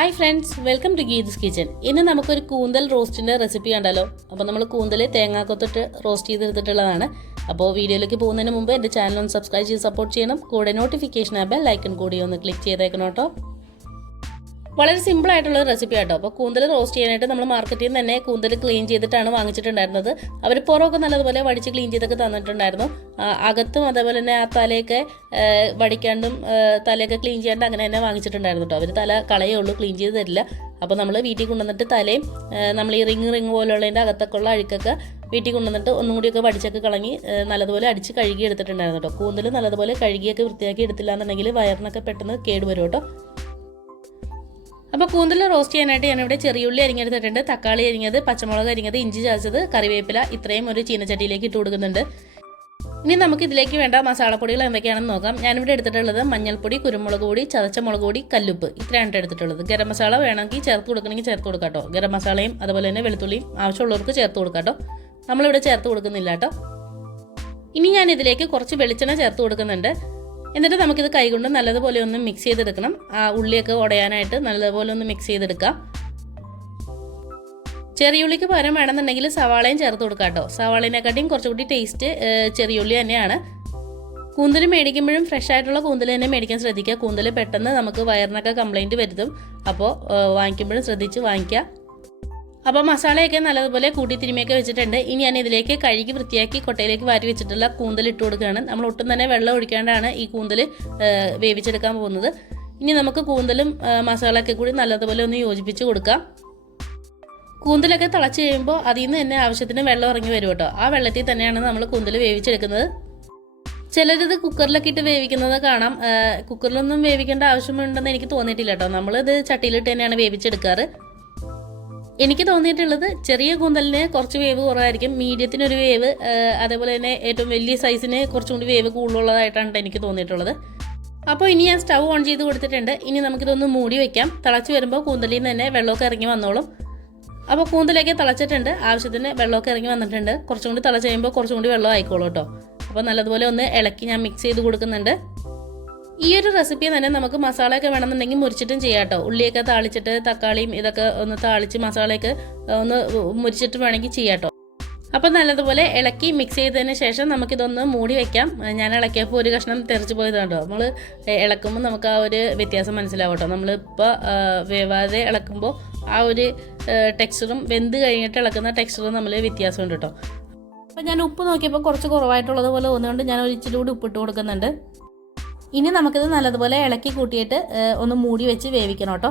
Hi friends welcome to Geetha's kitchen ഇന്ന് നമുക്കൊരു കൂന്തൽ റോസ്റ്റിന്റെ റെസിപ്പി കണ്ടല്ലോ അപ്പോൾ നമ്മൾ കൂന്തൽ തേങ്ങാക്കൊത്തിട്ട് റോസ്റ്റ് ചെയ്തെടുത്തിട്ടുള്ളതാണ്. അപ്പോൾ വീഡിയോയിലേക്ക് പോകുന്നതിന് മുമ്പ് എന്റെ ചാനൽ ഒന്ന് സബ്സ്ക്രൈബ് ചെയ്ത് സപ്പോർട്ട് ചെയ്യണം. കൂടെ നോട്ടിഫിക്കേഷൻ ആ ബെൽ ഐക്കൺ കൂടി ഒന്ന് ക്ലിക്ക് ചെയ്തേക്കണം കേട്ടോ. വളരെ സിമ്പിൾ ആയിട്ടുള്ള റെസിപ്പി ആട്ടോ. അപ്പോൾ കൂന്തൽ റോസ്റ്റ് ചെയ്യാനായിട്ട് നമ്മൾ മാർക്കറ്റിൽ നിന്ന് തന്നെ കൂന്തൽ ക്ലീൻ ചെയ്തിട്ടാണ് വാങ്ങിച്ചിട്ടുണ്ടായിരുന്നത്. അവർ പുറമൊക്കെ നല്ലതുപോലെ വടിച്ച് ക്ലീൻ ചെയ്തൊക്കെ തന്നിട്ടുണ്ടായിരുന്നു. അകത്തും അതേപോലെ തന്നെ ആ തലയൊക്കെ വടിക്കാണ്ടും തലയൊക്കെ ക്ലീൻ ചെയ്യാണ്ട് അങ്ങനെ തന്നെ വാങ്ങിച്ചിട്ടുണ്ടായിരുന്നു കേട്ടോ അവർ തല കളയേ ഉള്ളൂ ക്ലീൻ ചെയ്ത് തരില്ല. അപ്പോൾ നമ്മൾ വീട്ടിൽ കൊണ്ടുവന്നിട്ട് തലയും നമ്മൾ ഈ റിങ് റിങ് പോലുള്ളതിന്റെ അകത്തൊക്കെ ഉള്ള അഴുക്കൊക്കെ വീട്ടിൽ കൊണ്ടുവന്നിട്ട് ഒന്നും കൂടിയൊക്കെ വടിച്ചൊക്കെ കളങ്ങി നല്ലതുപോലെ അടിച്ച് കഴുകി എടുത്തിട്ടുണ്ടായിരുന്നു കേട്ടോ കൂന്തൽ നല്ലതുപോലെ കഴുകിയൊക്കെ വൃത്തിയാക്കി എടുത്തില്ല എന്നുണ്ടെങ്കിൽ വയറിനൊക്കെ പെട്ടെന്ന് കേടുവരും കേട്ടോ അപ്പോൾ കൂന്തൽ റോസ്റ്റ് ചെയ്യാനായിട്ട് ഞാനിവിടെ ചെറിയുള്ളി അരിഞ്ഞെടുത്തിട്ടുണ്ട് തക്കാളി അരിഞ്ഞത് പച്ചമുളക് അരിഞ്ഞത് ഇഞ്ചി ചതച്ചത് കറിവേപ്പില ഇത്രയും ഒരു ചീനച്ചട്ടിയിലേക്ക് ഇട്ട് കൊടുക്കുന്നുണ്ട്. ഇനി നമുക്ക് ഇതിലേക്ക് വേണ്ട മസാലപ്പൊടികൾ എന്തൊക്കെയാണെന്ന് നോക്കാം. ഞാനിവിടെ എടുത്തിട്ടുള്ളത് മഞ്ഞൾപ്പൊടി കുരുമുളക് പൊടി ചതച്ച മുളക് പൊടി കല്ലുപ്പ്. ഇത്രയാണ് എടുത്തിട്ടുള്ളത്. ഗരം മസാല വേണമെങ്കിൽ ചേർത്ത് കൊടുക്കണമെങ്കിൽ ചേർത്ത് കൊടുക്കാട്ടോ ഗരം മസാലയും അതുപോലെ തന്നെ വെളുത്തുള്ളിയും ആവശ്യമുള്ളവർക്ക് ചേർത്ത് കൊടുക്കാട്ടോ നമ്മളിവിടെ ചേർത്ത് കൊടുക്കുന്നില്ല കേട്ടോ. ഇനി ഞാൻ ഇതിലേക്ക് കുറച്ച് വെളിച്ചെണ്ണ ചേർത്ത് കൊടുക്കുന്നുണ്ട്. എന്നിട്ട് നമുക്കിത് കൈകൊണ്ട് നല്ലതുപോലെ ഒന്ന് മിക്സ് ചെയ്തെടുക്കണം. ആ ഉള്ളിയൊക്കെ ഉടയാനായിട്ട് നല്ലതുപോലെ ഒന്ന് മിക്സ് ചെയ്തെടുക്കാം. ചെറിയുള്ളിക്ക് പകരം വേണമെന്നുണ്ടെങ്കിൽ സവാളയും ചേർത്ത് കൊടുക്കാം കേട്ടോ. സവാളിനെക്കാട്ടിയും കുറച്ചുകൂടി ടേസ്റ്റ് ചെറിയുള്ളി തന്നെയാണ്. കൂന്തൽ മേടിക്കുമ്പോഴും ഫ്രഷ് ആയിട്ടുള്ള കൂന്തൽ തന്നെ മേടിക്കാൻ ശ്രദ്ധിക്കുക കൂന്തൽ പെട്ടെന്ന് നമുക്ക് വയറിനൊക്കെ കംപ്ലൈന്റ് വരുത്തും. അപ്പോൾ വാങ്ങിക്കുമ്പോഴും ശ്രദ്ധിച്ച് വാങ്ങിക്കുക അപ്പോൾ മസാലയൊക്കെ നല്ലതുപോലെ കൂട്ടി തിരുമിയൊക്കെ വെച്ചിട്ടുണ്ട്. ഇനി ഞാൻ ഇതിലേക്ക് കഴുകി വൃത്തിയാക്കി കൊട്ടയിലേക്ക് വാരി വെച്ചിട്ടുള്ള കൂന്തൽ ഇട്ട് കൊടുക്കുകയാണ്. നമ്മൾ ഒട്ടും തന്നെ വെള്ളം ഒഴിക്കാണ്ടാണ് ഈ കൂന്തൽ വേവിച്ചെടുക്കാൻ പോകുന്നത്. ഇനി നമുക്ക് കൂന്തലും മസാലയൊക്കെ കൂടി നല്ലതുപോലെ ഒന്ന് യോജിപ്പിച്ച് കൊടുക്കാം. കൂന്തലൊക്കെ തിളച്ച് കഴിയുമ്പോൾ അതിൽ നിന്ന് തന്നെ ആവശ്യത്തിന് വെള്ളം ഇറങ്ങി വരും കേട്ടോ. ആ വെള്ളത്തിൽ തന്നെയാണ് നമ്മൾ കൂന്തൽ വേവിച്ചെടുക്കുന്നത്. ചിലരിത് കുക്കറിലൊക്കെ ഇട്ട് വേവിക്കുന്നത് കാണാം. കുക്കറിലൊന്നും വേവിക്കേണ്ട ആവശ്യമുണ്ടെന്ന് എനിക്ക് തോന്നിയിട്ടില്ല കേട്ടോ. നമ്മളിത് ചട്ടിയിലിട്ട് തന്നെയാണ് വേവിച്ചെടുക്കാറ്. എനിക്ക് തോന്നിയിട്ടുള്ളത് ചെറിയ കൂന്തലിന് കുറച്ച് വേവ് കുറവായിരിക്കും. മീഡിയത്തിനൊരു വേവ് അതേപോലെ തന്നെ ഏറ്റവും വലിയ സൈസിന് കുറച്ചും കൂടി വേവ് കൂടുതലുള്ളതായിട്ടാണ് എനിക്ക് തോന്നിയിട്ടുള്ളത്. അപ്പോൾ ഇനി ഞാൻ സ്റ്റവ് ഓൺ ചെയ്ത് കൊടുത്തിട്ടുണ്ട്. ഇനി നമുക്കിതൊന്ന് മൂടി വെക്കാം. തിളച്ച് വരുമ്പോൾ കൂന്തലിൽ നിന്ന് തന്നെ വെള്ളമൊക്കെ ഇറങ്ങി വന്നോളും. അപ്പോൾ കൂന്തലൊക്കെ തിളച്ചിട്ടുണ്ട്. ആവശ്യത്തിന് വെള്ളമൊക്കെ ഇറങ്ങി വന്നിട്ടുണ്ട്. കുറച്ചും കൂടി തിളച്ച് കഴിയുമ്പോൾ കുറച്ചും കൂടി വെള്ളം ആയിക്കോളൂ കേട്ടോ. അപ്പോൾ നല്ലതുപോലെ ഒന്ന് ഇളക്കി ഞാൻ മിക്സ് ചെയ്ത് കൊടുക്കുന്നുണ്ട്. ഈ ഒരു റെസിപ്പി തന്നെ നമുക്ക് മസാലയൊക്കെ വേണമെന്നുണ്ടെങ്കിൽ മുറിച്ചിട്ടും ചെയ്യാം കേട്ടോ. ഉള്ളിയൊക്കെ താളിച്ചിട്ട് തക്കാളിയും ഇതൊക്കെ ഒന്ന് താളിച്ച് മസാലയൊക്കെ ഒന്ന് മുരിച്ചിട്ട് വേണമെങ്കിൽ ചെയ്യാം കേട്ടോ. അപ്പം നല്ലതുപോലെ ഇളക്കി മിക്സ് ചെയ്തതിന് ശേഷം നമുക്കിതൊന്ന് മൂടി വെക്കാം. ഞാൻ ഇളക്കിയപ്പോൾ ഒരു കഷ്ണം തെറിച്ച് പോയത് കണ്ടോ നമ്മൾ ഇളക്കുമ്പോൾ നമുക്ക് ആ ഒരു വ്യത്യാസം മനസ്സിലാവും കേട്ടോ. നമ്മളിപ്പോൾ വേവാതെ ഇളക്കുമ്പോൾ ആ ഒരു ടെക്സ്ചറും വെന്ത് കഴിഞ്ഞിട്ട് ഇളക്കുന്ന ടെക്സ്ചറും നമ്മൾ വ്യത്യാസമുണ്ട് കേട്ടോ. അപ്പം ഞാൻ ഉപ്പ് നോക്കിയപ്പോൾ കുറച്ച് കുറവായിട്ടുള്ളത് പോലെ തോന്നിയുകൊണ്ട് ഞാൻ ഒരു ഇച്ചിരി കൂടി ഉപ്പിട്ട് കൊടുക്കുന്നുണ്ട്. ഇനി നമുക്കിത് നല്ലതുപോലെ ഇളക്കി കൂട്ടിയിട്ട് ഒന്ന് മൂടി വെച്ച് വേവിക്കണം കേട്ടോ.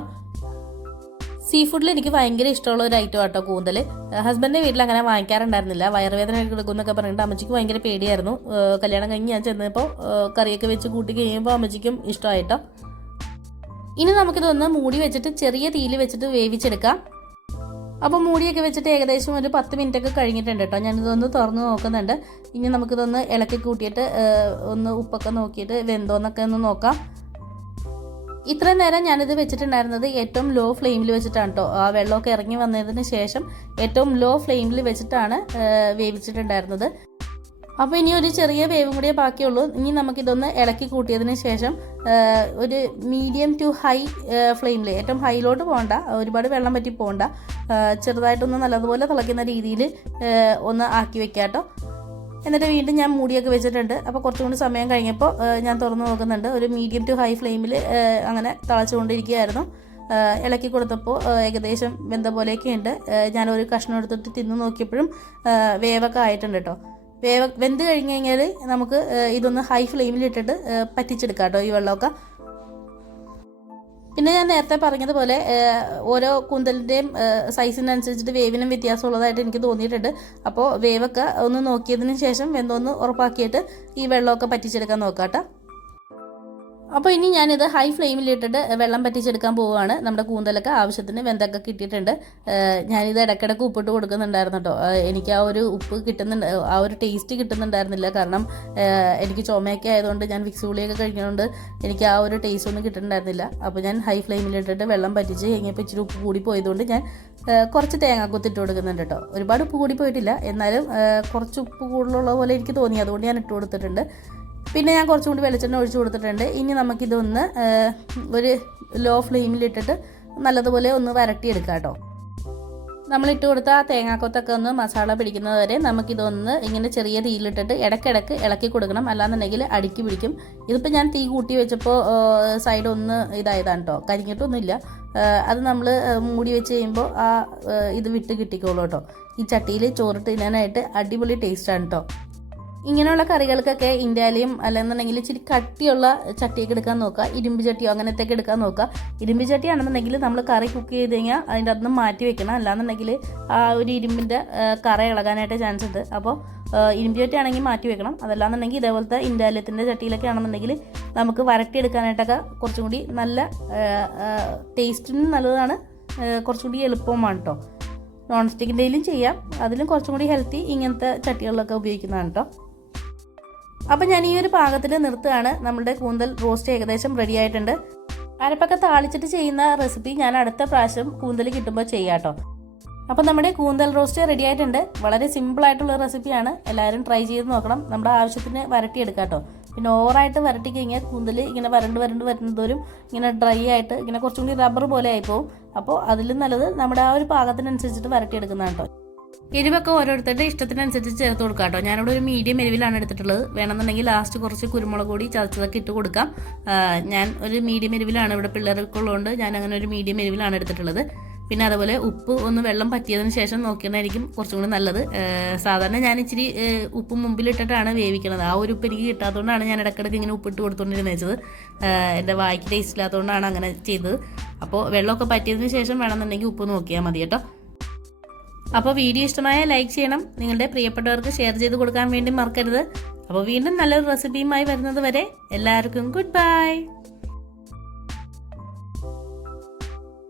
സീ ഫുഡിൽ എനിക്ക് ഭയങ്കര ഇഷ്ടമുള്ള ഒരു ഐറ്റം ആട്ടോ കൂന്തൽ ഹസ്ബൻഡിന്റെ വീട്ടിൽ അങ്ങനെ വാങ്ങിക്കാറുണ്ടായിരുന്നില്ല. വയറുവേദന എടുക്കുന്നൊക്കെ പറഞ്ഞിട്ട് അമ്മച്ചിക്ക് ഭയങ്കര പേടിയായിരുന്നു. കല്യാണം കഴിഞ്ഞ് ഞാൻ ചെന്നപ്പോൾ കറിയൊക്കെ വെച്ച് കൂട്ടി കഴിയുമ്പോൾ അമ്മച്ചിക്കും ഇഷ്ടമായിട്ടോ. ഇനി നമുക്കിതൊന്ന് മൂടി വെച്ചിട്ട് ചെറിയ തീയിൽ വെച്ചിട്ട് വേവിച്ചെടുക്കാം. അപ്പോൾ മൂടിയൊക്കെ വെച്ചിട്ട് ഏകദേശം ഒരു പത്ത് മിനിറ്റ് ഒക്കെ കഴിഞ്ഞിട്ടുണ്ട് കേട്ടോ. ഞാനിതൊന്ന് തുറന്ന് നോക്കുന്നുണ്ട്. ഇനി നമുക്കിതൊന്ന് ഇളക്കി കൂട്ടിയിട്ട് ഒന്ന് ഉപ്പൊക്കെ നോക്കിയിട്ട് വെന്തോന്നൊക്കെ ഒന്ന് നോക്കാം. ഇത്രയും നേരം ഞാനിത് വെച്ചിട്ടുണ്ടായിരുന്നത് ഏറ്റവും ലോ ഫ്ലെയിമിൽ വെച്ചിട്ടാണ് കേട്ടോ ആ വെള്ളമൊക്കെ ഇറങ്ങി വന്നതിന് ശേഷം ഏറ്റവും ലോ ഫ്ലെയിമിൽ വെച്ചിട്ടാണ് വേവിച്ചിട്ടുണ്ടായിരുന്നത്. അപ്പോൾ ഇനി ഒരു ചെറിയ വേവും കൂടിയേ ബാക്കിയുള്ളൂ. ഇനി നമുക്കിതൊന്ന് ഇളക്കി കൂട്ടിയതിന് ശേഷം ഒരു മീഡിയം ടു ഹൈ ഫ്ലെയിമിൽ ഏറ്റവും ഹൈയിലോട്ട് പോകണ്ട ഒരുപാട് വെള്ളം പറ്റി പോകണ്ട ചെറുതായിട്ടൊന്ന് നല്ലതുപോലെ തിളയ്ക്കുന്ന രീതിയിൽ ഒന്ന് ആക്കി വെക്കാം കേട്ടോ എന്നിട്ട് വീണ്ടും ഞാൻ മൂടിയൊക്കെ വെച്ചിട്ടുണ്ട്. അപ്പോൾ കുറച്ചും കൂടി സമയം കഴിഞ്ഞപ്പോൾ ഞാൻ തുറന്നു നോക്കുന്നുണ്ട്. ഒരു മീഡിയം ടു ഹൈ ഫ്ലെയിമിൽ അങ്ങനെ തിളച്ചുകൊണ്ടിരിക്കുകയായിരുന്നു. ഇളക്കി കൊടുത്തപ്പോൾ ഏകദേശം വെന്ത പോലെയൊക്കെ ഉണ്ട് ഞാനൊരു കഷ്ണം എടുത്തിട്ട് തിന്നു നോക്കിയപ്പോഴും വേവൊക്കെ ആയിട്ടുണ്ട് കേട്ടോ വേവ വെന്ത് കഴിഞ്ഞ് കഴിഞ്ഞാൽ നമുക്ക് ഇതൊന്ന് ഹൈ ഫ്ലെയിമിലിട്ടിട്ട് പറ്റിച്ചെടുക്കാം കേട്ടോ ഈ വെള്ളമൊക്കെ. പിന്നെ ഞാൻ നേരത്തെ പറഞ്ഞതുപോലെ ഓരോ കൂന്തലിന്റെയും സൈസിനനുസരിച്ചിട്ട് വേവിനും വ്യത്യാസമുള്ളതായിട്ട് എനിക്ക് തോന്നിയിട്ടുണ്ട്. അപ്പോൾ വേവൊക്കെ ഒന്ന് നോക്കിയതിന് ശേഷം വെന്തോന്ന് ഉറപ്പാക്കിയിട്ട് ഈ വെള്ളമൊക്കെ പറ്റിച്ചെടുക്കാൻ നോക്കാം കേട്ടോ. അപ്പോൾ ഇനി ഞാനിത് ഹൈ ഫ്ലെയിമിലിട്ടിട്ട് വെള്ളം പറ്റിച്ചെടുക്കാൻ പോവുകയാണ് നമ്മുടെ കൂന്തലൊക്കെ ആവശ്യത്തിന് വെന്തൊക്കെ കിട്ടിയിട്ടുണ്ട്. ഞാനിത് ഇടയ്ക്കിടയ്ക്ക് ഉപ്പിട്ട് കൊടുക്കുന്നുണ്ടായിരുന്നു കേട്ടോ എനിക്ക് ആ ഒരു ഉപ്പ് കിട്ടുന്നുണ്ട് ആ ഒരു ടേസ്റ്റ് കിട്ടുന്നുണ്ടായിരുന്നില്ല. കാരണം എനിക്ക് ചുമയൊക്കെ ആയതുകൊണ്ട് ഞാൻ വിക്സ് ഗുളിയൊക്കെ കഴിക്കുന്നതുകൊണ്ട് എനിക്ക് ആ ഒരു ടേസ്റ്റ് ഒന്നും കിട്ടുന്നുണ്ടായിരുന്നില്ല. അപ്പോൾ ഞാൻ ഹൈ ഫ്ലെയിമിലിട്ടിട്ട് വെള്ളം പറ്റിച്ച് കഴിഞ്ഞപ്പോൾ ഇച്ചിരി ഉപ്പ് കൂടി പോയതുകൊണ്ട് ഞാൻ കുറച്ച് തേങ്ങാക്കൊത്ത് ഇട്ട് കൊടുക്കുന്നുണ്ട് കേട്ടോ ഒരുപാട് ഉപ്പ് കൂടി പോയിട്ടില്ല. എന്നാലും കുറച്ച് ഉപ്പ് കൂടുതലുള്ള പോലെ എനിക്ക് തോന്നി. അതുകൊണ്ട് ഞാൻ ഇട്ട് കൊടുത്തിട്ടുണ്ട്. പിന്നെ ഞാൻ കുറച്ചും കൂടി വെളിച്ചെണ്ണ ഒഴിച്ച് കൊടുത്തിട്ടുണ്ട്. ഇനി നമുക്കിതൊന്ന് ഒരു ലോ ഫ്ലെയിമിലിട്ടിട്ട് നല്ലതുപോലെ ഒന്ന് വരട്ടിയെടുക്കാം കേട്ടോ. നമ്മളിട്ട് കൊടുത്ത ആ തേങ്ങാക്കൊത്തൊക്കെ ഒന്ന് മസാല പിടിക്കുന്നത് വരെ നമുക്കിതൊന്ന് ഇങ്ങനെ ചെറിയ തീയിലിട്ടിട്ട് ഇടയ്ക്കിടയ്ക്ക് ഇളക്കി കൊടുക്കണം. അല്ലാന്നുണ്ടെങ്കിൽ അടുക്കി പിടിക്കും. ഇതിപ്പോൾ ഞാൻ തീ കൂട്ടി വെച്ചപ്പോൾ സൈഡ് ഒന്ന് ഇതായതാണ് കേട്ടോ കരിഞ്ഞിട്ടൊന്നുമില്ല. അത് നമ്മൾ മൂടി വെച്ച് കഴിയുമ്പോൾ ആ ആ, ഇത് വിട്ട് കിട്ടിക്കോളൂ കേട്ടോ ഈ ചട്ടിയിൽ ചോറിട്ട് തിന്നാനായിട്ട് അടിപൊളി ടേസ്റ്റാണ് കേട്ടോ ഇങ്ങനെയുള്ള കറികൾക്കൊക്കെ ഇന്ത്യയിലെയും അല്ലെന്നുണ്ടെങ്കിൽ ഇച്ചിരി കട്ടിയുള്ള ചട്ടിയൊക്കെ എടുക്കാൻ നോക്കുക. ഇരുമ്പ് ചട്ടിയോ അങ്ങനത്തെയൊക്കെ എടുക്കാൻ നോക്കുക. ഇരുമ്പ് ചട്ടി ആണെന്നുണ്ടെങ്കിൽ നമ്മൾ കറി കുക്ക് ചെയ്ത് കഴിഞ്ഞാൽ അതിന്റെ അകത്ത് മാറ്റി വെക്കണം. അല്ലാന്നുണ്ടെങ്കിൽ ആ ഒരു ഇരുമ്പിന്റെ കറ ഇളകാനായിട്ട് ചാൻസ് ഉണ്ട്. അപ്പോൾ ഇരുമ്പ് ചട്ടി ആണെങ്കിൽ മാറ്റി വെക്കണം. അതല്ലാന്നുണ്ടെങ്കിൽ ഇതേപോലത്തെ ഇന്ത്യാലയത്തിന്റെ ചട്ടിയിലൊക്കെ ആണെന്നുണ്ടെങ്കിൽ നമുക്ക് വരട്ടിയെടുക്കാനായിട്ടൊക്കെ കുറച്ചും കൂടി നല്ല ടേസ്റ്റിന് നല്ലതാണ്. കുറച്ചും കൂടി എളുപ്പവുമാണ് കേട്ടോ. നോൺ സ്റ്റിക്കിന്റെയിലും ചെയ്യാം. അതിലും കുറച്ചും കൂടി ഹെൽത്തി ഇങ്ങനത്തെ ചട്ടികളിലൊക്കെ ഉപയോഗിക്കുന്നതാണ് കേട്ടോ. അപ്പം ഞാൻ ഈ ഒരു പാകത്തിൽ നിർത്തുകയാണ്. നമ്മുടെ കൂന്തൽ റോസ്റ്റ് ഏകദേശം റെഡി ആയിട്ടുണ്ട്. അരപ്പൊക്കെ താളിച്ചിട്ട് ചെയ്യുന്ന റെസിപ്പി ഞാൻ അടുത്ത പ്രാവശ്യം കൂന്തൽ കിട്ടുമ്പോൾ ചെയ്യാട്ടോ കേട്ടോ. അപ്പം നമ്മുടെ കൂന്തൽ റോസ്റ്റ് റെഡി ആയിട്ടുണ്ട്. വളരെ സിമ്പിൾ ആയിട്ടുള്ള റെസിപ്പിയാണ് എല്ലാവരും ട്രൈ ചെയ്ത് നോക്കണം. നമ്മുടെ ആവശ്യത്തിന് വരട്ടിയെടുക്കാം കേട്ടോ. പിന്നെ ഓവറായിട്ട് വരട്ടി കഴിഞ്ഞാൽ കൂന്തൽ ഇങ്ങനെ വരണ്ട് വരണ്ട് വരുന്നതോറും ഇങ്ങനെ ഡ്രൈ ആയിട്ട് ഇങ്ങനെ കുറച്ചും കൂടി റബ്ബർ പോലെ ആയിപ്പോവും അപ്പോൾ അതിലും നല്ലത് നമ്മുടെ ആ ഒരു പാകത്തിനനുസരിച്ചിട്ട് വരട്ടിയെടുക്കുന്നതാണ് കേട്ടോ. എരിവൊക്കെ ഓരോരുത്തരുടെ ഇഷ്ടത്തിനനുസരിച്ച് ചേർത്ത് കൊടുക്കാം കേട്ടോ. ഞാനിവിടെ ഒരു മീഡിയം എരിവിലാണ് എടുത്തിട്ടുള്ളത്. വേണമെന്നുണ്ടെങ്കിൽ ലാസ്റ്റ് കുറച്ച് കുരുമുളക് കൂടി ചതച്ചതൊക്കെ ഇട്ട് കൊടുക്കാം. ഞാൻ ഒരു മീഡിയം എരിവിലാണ് ഇവിടെ പിള്ളേർക്കുള്ളതുകൊണ്ട് ഞാൻ അങ്ങനെ ഒരു മീഡിയം എരിവിലാണ് എടുത്തിട്ടുള്ളത്. പിന്നെ അതുപോലെ ഉപ്പ് ഒന്ന് വെള്ളം പറ്റിയതിന് ശേഷം നോക്കിയതായിരിക്കും കുറച്ചും കൂടി നല്ലത്. സാധാരണ ഞാൻ ഇച്ചിരി ഉപ്പ് മുമ്പിലിട്ടിട്ടാണ് വേവിക്കുന്നത്. ആ ഒരു ഉപ്പ് എനിക്ക് കിട്ടാത്തതുകൊണ്ടാണ് ഞാൻ ഇടയ്ക്കിടയ്ക്ക് ഇങ്ങനെ ഉപ്പിട്ട് കൊടുത്തുകൊണ്ടിരുന്നത് വെച്ചത്. എന്റെ വായിക്ക് ടേസ്റ്റ് ഇല്ലാത്തതുകൊണ്ടാണ് അങ്ങനെ ചെയ്തത്. അപ്പോൾ വെള്ളമൊക്കെ പറ്റിയതിന് ശേഷം വേണമെന്നുണ്ടെങ്കിൽ ഉപ്പ് നോക്കിയാൽ മതി കേട്ടോ. അപ്പോൾ വീഡിയോ ഇഷ്ടമായ ലൈക്ക് ചെയ്യണം. നിങ്ങളുടെ പ്രിയപ്പെട്ടവർക്ക് ഷെയർ ചെയ്ത് കൊടുക്കാൻ വേണ്ടി മറക്കരുത്. അപ്പോൾ വീണ്ടും നല്ലൊരു റെസിപ്പിയുമായി വരുന്നത് വരെ എല്ലാവർക്കും ഗുഡ് ബൈ.